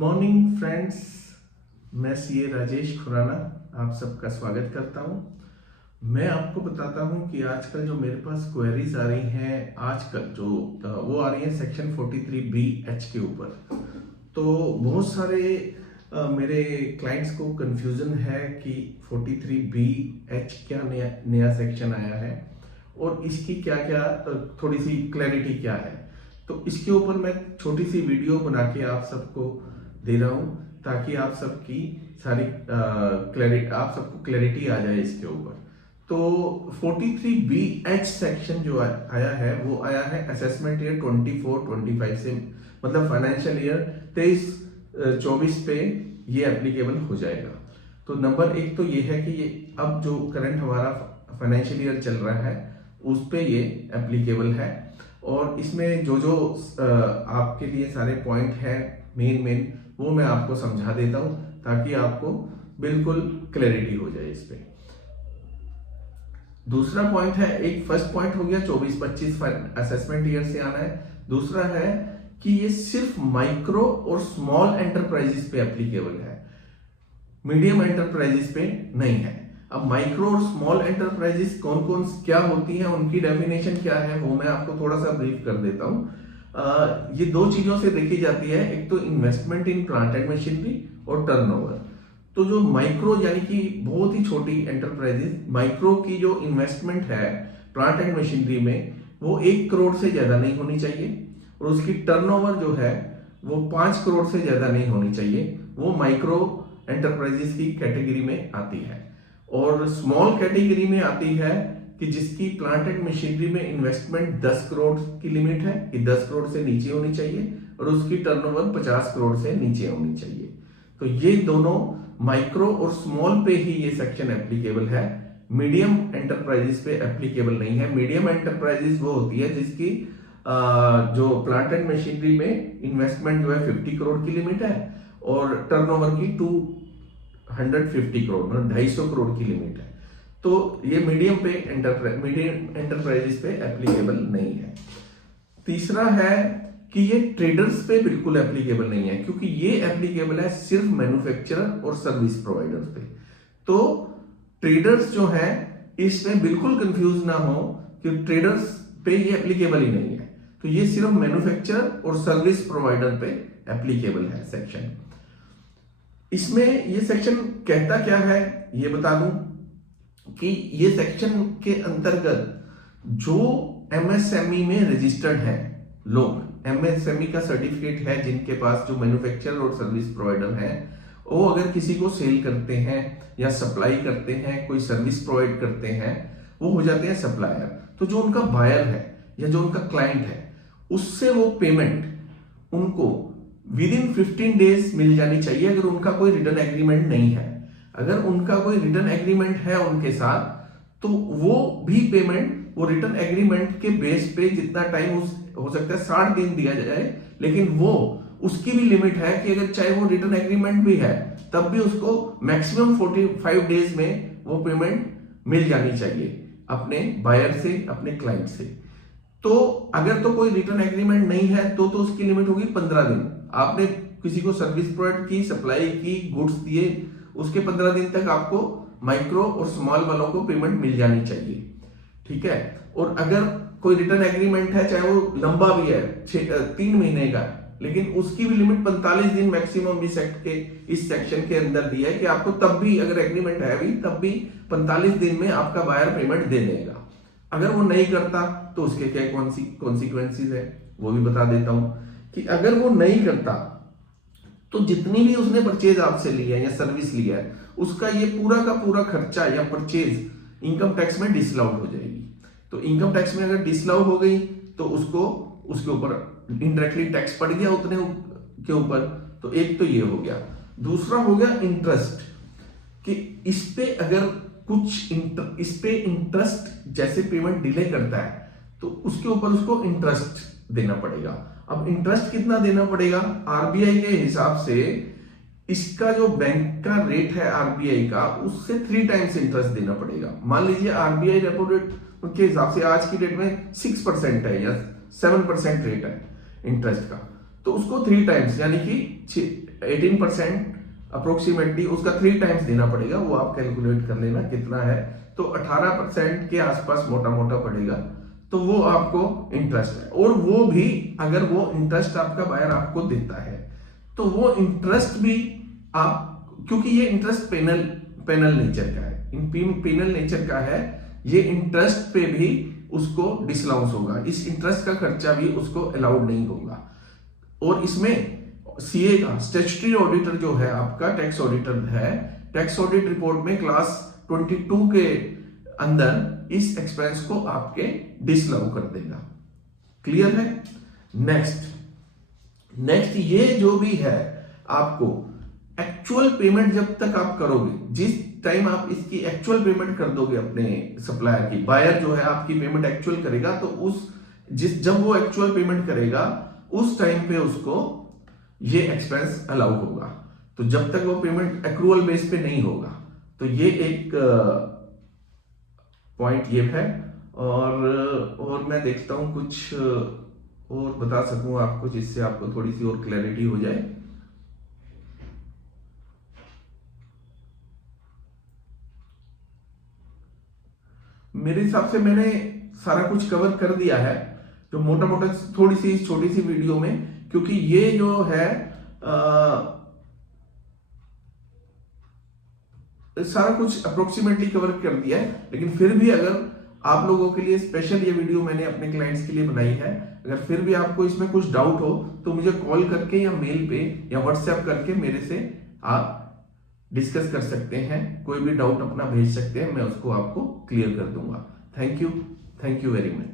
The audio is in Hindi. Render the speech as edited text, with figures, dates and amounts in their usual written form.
मॉर्निंग फ्रेंड्स, मैं सीए राजेश खुराना आप सबका स्वागत करता हूं। मैं आपको बताता हूं कि आजकल जो मेरे पास क्वेरीज आ रही हैं आजकल जो वो आ रही हैं सेक्शन 43B(H) के ऊपर। तो बहुत सारे मेरे क्लाइंट्स को कंफ्यूजन है कि 43B(H) क्या नया सेक्शन आया है और इसकी क्या क्या थोड़ी सी क्लैरिटी क्या है। तो इसके ऊपर मैं छोटी सी वीडियो बना के आप सबको दे रहा हूं ताकि आप सबकी सारी आप सबको क्लैरिटी आ जाए इसके ऊपर। तो 43B(H) सेक्शन जो आया है वो आया है असेसमेंट ईयर 24-25 से, मतलब फाइनेंशियल ईयर 23-24 पे ये एप्लीकेबल हो जाएगा। तो नंबर एक तो ये है कि ये अब जो करंट हमारा फाइनेंशियल ईयर चल रहा है उस पे ये एप्लीकेबल है और इसमें जो जो आपके लिए सारे पॉइंट हैं मेन वो मैं आपको समझा देता हूं ताकि आपको बिल्कुल क्लैरिटी हो जाए इस पे। दूसरा पॉइंट है, एक फर्स्ट पॉइंट हो गया 24-25 असेसमेंट ईयर से आना है। दूसरा है कि ये सिर्फ माइक्रो और स्मॉल एंटरप्राइजेस पे एप्लीकेबल है, मीडियम एंटरप्राइजेस पे नहीं है। अब माइक्रो और स्मॉल एंटरप्राइजेस कौन कौन क्या होती हैं, उनकी डेफिनेशन क्या है, वो मैं आपको थोड़ा सा ब्रीफ कर देता हूं। ये दो चीजों से देखी जाती है, एक तो investment in plant and machinery और टर्नओवर। तो जो माइक्रो यानी कि बहुत ही छोटी एंटरप्राइजेस, माइक्रो की जो इन्वेस्टमेंट है प्लांट एंड मशीनरी में वो 1 करोड़ से ज्यादा नहीं होनी चाहिए और उसकी टर्नओवर जो है वो 5 करोड़ से ज्यादा नहीं होनी चाहिए। वो माइक्रो एंटरप्राइजेस की कैटेगरी में आती है। और स्मॉल कैटेगरी में आती है कि जिसकी प्लांट एंड मशीनरी में इन्वेस्टमेंट 10 करोड़ की लिमिट है कि 10 करोड़ से नीचे होनी चाहिए और उसकी टर्नओवर 50 करोड़ से नीचे होनी चाहिए। तो ये दोनों माइक्रो और स्मॉल पे ही ये सेक्शन एप्लीकेबल है, मीडियम एंटरप्राइजेस पे एप्लीकेबल नहीं है। मीडियम एंटरप्राइजेस वो होती है जिसकी जो प्लांट एंड मशीनरी में इन्वेस्टमेंट जो है 50 करोड़ की लिमिट है और टर्नओवर की 250 करोड़ मतलब 250 करोड़ की लिमिट है। तो ये मीडियम एंटरप्राइजेस पे एप्लीकेबल नहीं है। तीसरा है कि ये ट्रेडर्स पे बिल्कुल एप्लीकेबल नहीं है क्योंकि ये एप्लीकेबल है सिर्फ मैन्युफैक्चरर और सर्विस प्रोवाइडर्स पे। तो ट्रेडर्स जो है इसमें बिल्कुल कंफ्यूज ना हो कि ट्रेडर्स पे ये एप्लीकेबल ही नहीं है। तो ये सिर्फ मैन्युफैक्चरर और सर्विस प्रोवाइडर पे एप्लीकेबल है सेक्शन। इसमें ये सेक्शन कहता क्या है ये बता दूं कि ये सेक्शन के अंतर्गत जो एमएसएमई में रजिस्टर्ड है लोग, एमएसएमई का सर्टिफिकेट है जिनके पास, जो मैन्युफैक्चरर और सर्विस प्रोवाइडर हैं, वो अगर किसी को सेल करते हैं या सप्लाई करते हैं, कोई सर्विस प्रोवाइड करते हैं, वो हो जाते हैं सप्लायर। तो जो उनका बायर है या जो उनका क्लाइंट है उससे वो पेमेंट उनको विद इन 15 डेज मिल जानी चाहिए अगर उनका कोई रिटर्न एग्रीमेंट नहीं है। अगर उनका कोई रिटर्न एग्रीमेंट है उनके साथ तो वो भी पेमेंट वो रिटर्न एग्रीमेंट के बेस पे जितना टाइम हो सकता है 60 दिन दिया जाए, लेकिन वो उसकी भी लिमिट है कि अगर चाहे वो रिटर्न एग्रीमेंट भी है तब भी उसको मैक्सिमम 45 डेज में वो पेमेंट मिल जानी चाहिए अपने बायर से, अपने क्लाइंट से। तो अगर तो कोई रिटर्न एग्रीमेंट नहीं है तो उसकी लिमिट होगी 15 दिन। आपने किसी को सर्विस प्रोवाइड की, सप्लाई की, गुड्स दिए, उसके 15 दिन तक आपको माइक्रो और स्मॉल वालों को पेमेंट मिल जानी चाहिए, ठीक है। और अगर कोई रिटर्न एग्रीमेंट है चाहे वो लंबा भी है 3 महीने का, लेकिन उसकी भी लिमिट 45 दिन मैक्सिमम इस सेक्शन के अंदर दिया है कि आपको तब भी अगर एग्रीमेंट है भी तब भी 45 दिन में आपका बायर पेमेंट दे देगा। अगर वो नहीं करता तो उसके क्या कॉन्सिक्वेंसेस है वो भी बता देता हूं कि अगर वो नहीं करता तो जितनी भी उसने परचेज आपसे लिया है या सर्विस लिया है उसका ये पूरा का पूरा खर्चा या परचेज इनकम टैक्स में डिसअलाउड हो जाएगी। तो इनकम टैक्स में अगर डिसअलाउ हो गई तो उसको उसके ऊपर इनडायरेक्टली टैक्स पड़ गया उतने के ऊपर। तो एक तो ये हो गया। दूसरा हो गया इंटरेस्ट, कि इस पे अगर इस पे इंटरेस्ट जैसे पेमेंट डिले करता है तो उसके ऊपर उसको इंटरेस्ट देना पड़ेगा। अब इंटरेस्ट कितना देना पड़ेगा आरबीआई के हिसाब से, इसका जो बैंक का रेट है आरबीआई का उससे 3 टाइम्स इंटरेस्ट देना पड़ेगा। मान लीजिए आरबीआई रेपो रेट के हिसाब से आज की डेट में 6% है या 7% रेट है इंटरेस्ट का, तो उसको 3 टाइम्स यानी कि 18% अप्रोक्सीमेटली उसका 3 टाइम्स देना पड़ेगा। वो आप कैलकुलेट कर लेना कितना है, तो 18% के आसपास मोटा मोटा पड़ेगा। तो वो आपको इंटरेस्ट है, और वो भी अगर वो इंटरेस्ट आपका बायर आपको देता है तो वो इंटरेस्ट भी आप, क्योंकि ये इंटरेस्ट पेनल नेचर का है, पेनल नेचर का है, ये इंटरेस्ट पे भी उसको डिसलाउंस होगा, इस इंटरेस्ट का खर्चा भी उसको अलाउड नहीं होगा। और इसमें सीए का स्टैट्यूटरी ऑडिटर जो है आपका टैक्स ऑडिटर है, टैक्स ऑडिट रिपोर्ट में क्लास 22 के अंदर इस एक्सपेंस को आपके डिसलाउ कर देगा। क्लियर है? नेक्स्ट ये जो भी है आपको एक्चुअल पेमेंट जब तक आप करोगे, जिस टाइम आप इसकी एक्चुअल पेमेंट कर दोगे अपने सप्लायर की, बायर जो है आपकी पेमेंट एक्चुअल करेगा, तो जब वो एक्चुअल पेमेंट करेगा उस टाइम पे उसको ये एक्सपेंस अलाउ होगा। तो जब तक वो पेमेंट एक्रूअल बेस पे नहीं होगा, तो ये एक पॉइंट ये है। और मैं देखता हूं कुछ और बता सकूं आपको, जिससे आपको थोड़ी सी और क्लैरिटी हो जाए। मेरे हिसाब से मैंने सारा कुछ कवर कर दिया है, जो मोटा मोटा थोड़ी सी छोटी सी वीडियो में, क्योंकि ये जो है सारा कुछ अप्रोक्सीमेटली कवर कर दिया है। लेकिन फिर भी अगर आप लोगों के लिए स्पेशल ये वीडियो मैंने अपने क्लाइंट्स के लिए बनाई है, अगर फिर भी आपको इसमें कुछ डाउट हो तो मुझे कॉल करके या मेल पे या व्हाट्सएप करके मेरे से आप डिस्कस कर सकते हैं, कोई भी डाउट अपना भेज सकते हैं, मैं उसको आपको क्लियर कर दूंगा। Thank you very much.